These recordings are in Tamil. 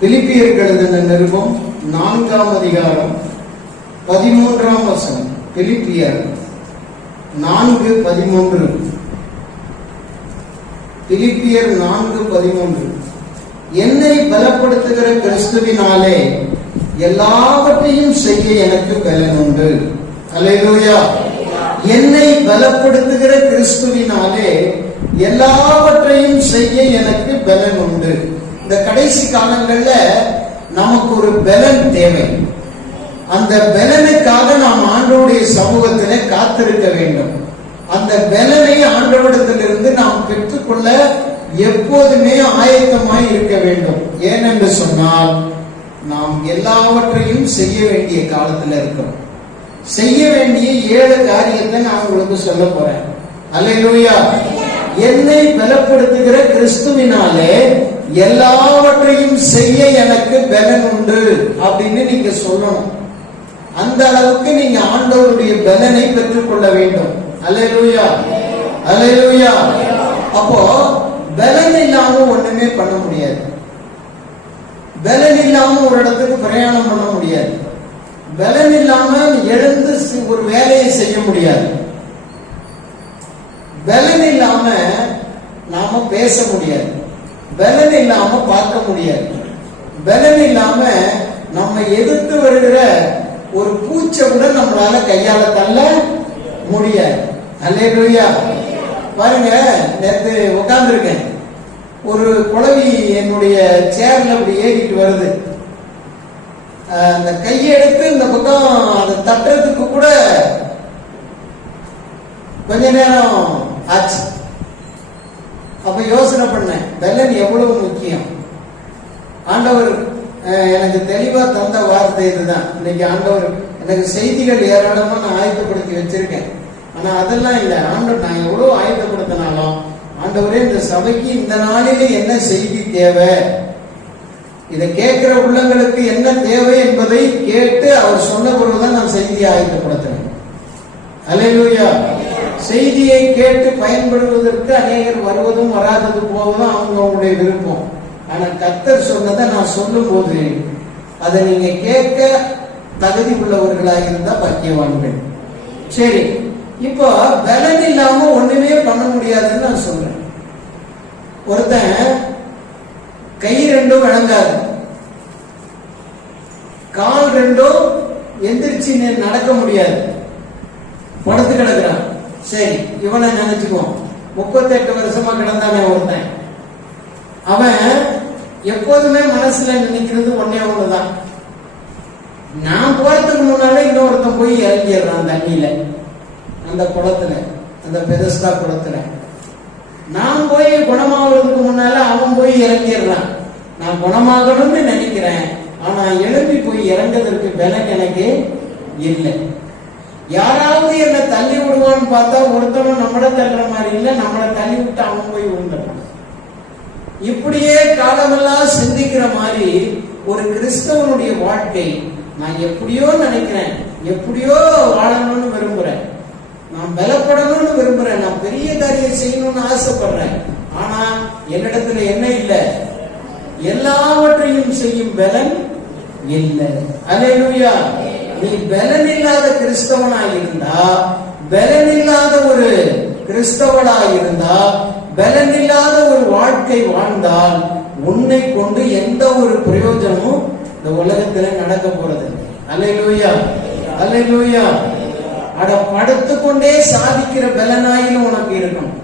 பிலிப்பியர் பிலிப்பியருக்கு எழுதின நிருபம் நான்காம் அதிகாரம் பதிமூன்றாம் வசனம். பிலிப்பியர் நான்கு பதிமூன்று. பிலிப்பியர் நான்கு பதிமூன்று. என்னை பலப்படுத்துகிற கிறிஸ்துவினாலே எல்லாவற்றையும் செய்ய எனக்கு பலன் உண்டு அல்லேலூயா. என்னை பலப்படுத்துகிற கிறிஸ்துவினாலே எல்லாவற்றையும் செய்ய எனக்கு பலன் உண்டு இந்த கடைசி காலங்கள்ல நமக்கு ஒரு பலன் தேவை. அந்த பலனுக்காக நாம் ஆண்டோடைய சமூகத்திலே காத்திருக்க வேண்டும். அந்த பலனை ஆண்டவடத்திலிருந்து நாம் பெற்றுக்கொள்ள எப்போதுமே ஆயத்தமாய் இருக்க வேண்டும். ஏனென்று சொன்னால் நாம் எல்லாவற்றையும் செய்ய வேண்டிய காலத்துல இருக்கிறோம். செய்ய வேண்டிய ஏழு காரியத்தை நான் உங்களுக்கு சொல்ல போறேன். அல்லேலூயா. என்னை பலப்படுத்துகிற கிறிஸ்துவினாலே எல்லாவற்றையும் செய்ய எனக்கு பலன் உண்டு அப்படின்னு நீங்க சொல்லணும். அந்த அளவுக்கு நீங்க ஆண்டவருடைய பலனை பெற்றுக்கொள்ள வேண்டும். அலையலூயா அலையலூயா அப்போ பலன் இல்லாம ஒண்ணுமே பண்ண முடியாது. பலன் இல்லாம ஒரு இடத்துக்கு பிரயாணம் பண்ண முடியாது. பலன் இல்லாம எழுந்து ஒரு வேலையை செய்ய முடியாது. பலன் இல்லாம நாம பேச முடியாது. பலன் இல்லாம பார்க்க முடியாது. பலன் இல்லாம நம்ம எதிர்த்து வருகிற ஒரு பூச்சை கூட நம்மளால கையால தள்ள முடியாது. அல்லேலூயா. பாருங்க நேற்று உட்கார்ந்துருக்கேன் ஒரு குழவி என்னுடைய சேர்ல அப்படி ஏறிட்டு வருது. அந்த கையை எடுத்து இந்த பக்கம் அதை தட்டுறதுக்கு கூட கொஞ்ச நேரம் ஆச்சு அப்ப யோசனை பண்ணேன் பலன் எவ்வளவு முக்கியம்? ஆண்டவர் எனக்கு தெளிவா தந்த வார்த்தை இதுதான். இன்னைக்கு ஆண்டவர் எனக்கு செய்திகள் ஏராளமா நான் ஆயத்தப்படுத்தி வச்சிருக்கேன். ஆனா அதெல்லாம் இல்லை. ஆண்டவர் நான் எவ்வளவு ஆயத்தப்படுத்தினாலும் ஆண்டவரே இந்த சபைக்கு இந்த நாளிலே என்ன செய்தி தேவை? இதை கேட்கிற உள்ளங்களுக்கு என்ன தேவை என்பதை கேட்டு அவர் சொன்ன பிறகுதான் நான் செய்தியை ஆயத்தப்படுத்தினேன். அல்லேலூயா செய்தியை கேட்டு பயன்படுவதற்கு அநேகர் வருவதும் வராதது போவதும் அவங்க அவங்களுடைய விருப்பம். ஆனா கத்தர் சொன்னதை நான் சொல்லும் போது அதை நீங்க கேட்க தகுதி உள்ளவர்களாக இருந்தா பாக்கியவான்கள். சரி இப்போ பலன் இல்லாம ஒண்ணுமே பண்ண முடியாதுன்னு நான் சொல்றேன். ஒருத்தன் கை ரெண்டும் விளங்காது கால் ரெண்டும் எந்திரிச்சு நடக்க முடியாது. படுத்து கிடக்குறான். சரி இவனை நினைச்சுக்குவோம் முப்பத்தெட்டு வருஷமா கிடந்தானே ஒருத்தன். அவன் எப்போதுமே மனசுல நினைக்கிறது ஒன்னே ஒண்ணுதான். நான் போறதுக்கு முன்னாலே இன்னொருத்தன் போய் இறங்கிடுறான் தண்ணியில அந்த குளத்துல அந்த பெதஸ்தா குளத்துல. நான் போய் குணமாகிறதுக்கு முன்னால அவன் போய் இறங்கிடுறான். நான் குணமாகணும்னு நினைக்கிறேன். ஆனா எழுப்பி போய் இறங்குறதுக்கு விலை எனக்கு இல்லை. யாராவது என்ன தள்ளி விடுவான்னு பார்த்தா ஒருத்தனும் நம்மள தள்ளுற மாதிரி இல்ல நம்மளை தள்ளி விட்டு அவன் போய் விழுந்துடுறான். இப்படியே காலமெல்லாம் சிந்திக்கிற மாதிரி ஒரு கிறிஸ்தவனுடைய வாழ்க்கை நான் எப்படியோ நினைக்கிறேன் எப்படியோ வாழணும்னு விரும்புறேன். நான் பலப்படணும்னு விரும்புறேன் நான் பெரிய காரியம் செய்யணும்னு ஆசைப்படுறேன். ஆனா என்னிடத்துல என்ன இல்லை? எல்லாவற்றையும் செய்யும் பலன் இல்லை. அலையா நீ பலன் கிறிஸ்தவனாய் இருந்தா பலன் ஒரு கிறிஸ்தவனாய் இருந்தா பலன் ஒரு வாழ்க்கை வாழ்ந்தால் உன்னை கொண்டு எந்த ஒரு பிரயோஜனமும் இந்த உலகத்துல நடக்க போறது அலையிலூயா அலையிலூயா அட படுத்துக்கொண்டே சாதிக்கிற பலனாயிலும் உனக்கு இருக்கணும்.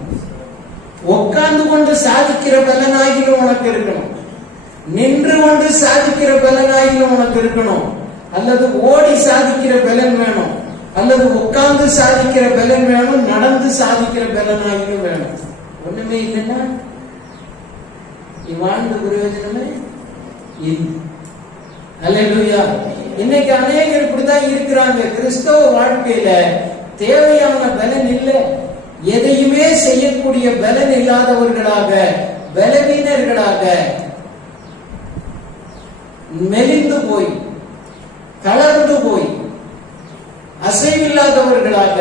உட்கார்ந்து கொண்டு சாதிக்கிற பலனாயிலும் உனக்கு இருக்கணும். நின்று கொண்டு சாதிக்கிற பலனாயிலும் உனக்கு இருக்கணும். அல்லது ஓடி சாதிக்கிற பலன் வேணும். அல்லது உட்கார்ந்து சாதிக்கிற பலன் வேணும் நடந்து சாதிக்கிற பலனாயிலும் வேணும். ஒண்ணுமே இல்லைன்னா வாழ்ந்த பிரயோஜனமே இல்லை. இன்னைக்கு அநேகர் இப்படிதான் இருக்கிறாங்க. கிறிஸ்தவ வாழ்க்கையில தேவையான பலன் இல்லை. எதையுமே செய்யக்கூடிய பலன் இல்லாதவர்களாக பலவீனர்களாக மெலிந்து போய் தளர்ந்து போய் அசைவில்லாதவர்களாக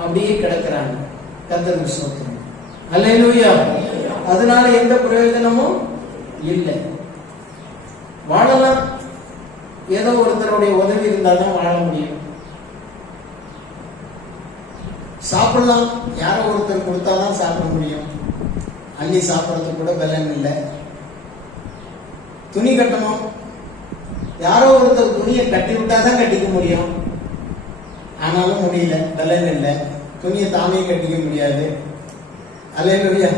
அப்படியே கிடக்கிறாங்க. கத்தருக்கு சோத்திரம் அல்லையா அதனால எந்த பிரயோஜனமும் இல்லை. வாழலாம். ஏதோ ஒருத்தருடைய உதவி இருந்தால் தான் வாழ முடியும். சாப்பிடலாம். யாரோ ஒருத்தர் கொடுத்தாதான் சாப்பிட முடியும். அள்ளி சாப்பிட்றதுக்கு கூட பலன் இல்லை. துணி கட்டணும். யாரோ ஒருத்தர் துணியை கட்டி விட்டா தான் கட்டிக்க முடியும். ஆனாலும் முடியல பலன் இல்லை. துணியை தானே கட்டிக்க முடியாது. அலையலுயா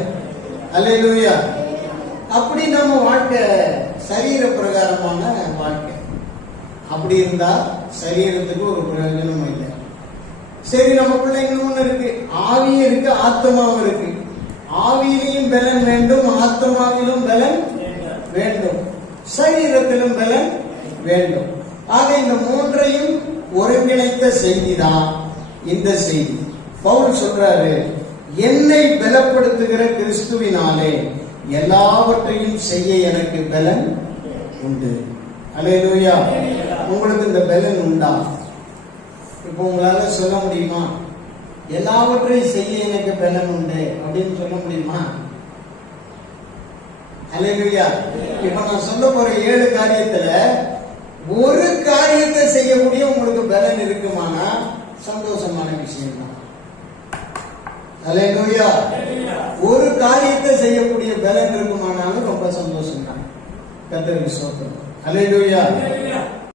அலையலுயா அப்படி நம்ம வாழ்க்கை சரீர பிரகாரமான வாழ்க்கை. அப்படி இருந்தா சரீரத்துக்கு ஒரு பிரயோஜனமும் இல்லை. சரி நமக்குள்ள இன்னொன்னு இருக்கு. ஆவியும் இருக்கு ஆத்மாவும் இருக்கு. ஆவியிலையும் பலன் வேண்டும் ஆத்மாவிலும் பலன் வேண்டும். சரீரத்திலும் பலன் வேண்டும். ஆக இந்த மூன்றையும் ஒருங்கிணைத்த செய்தி தான் இந்த செய்தி. பவுல் சொல்றாரு என்னை பலப்படுத்துகிற கிறிஸ்துவினாலே எல்லாவற்றையும் செய்ய எனக்கு பலன் உண்டு. அல்லேலூயா. உங்களுக்கு இந்த பலன் உண்டா? இப்போ உங்களால சொல்ல முடியுமா? எல்லாவற்றையும் செய்ய எனக்கு பலன் உண்டு அப்படின்னு சொல்ல முடியுமா? அல்லேலூயா. இப்ப நான் சொல்ல போற ஏழு காரியத்துல ஒரு காரியத்தை செய்யக்கூடிய உங்களுக்கு பலன் இருக்குமானா சந்தோஷமான விஷயம் தான் ஒரு காரியத்தை செய்யக்கூடிய பலன் இருக்குமானாலும் ரொம்ப சந்தோஷம் தான் கத்திரி சோத்திரம். அல்லேலூயா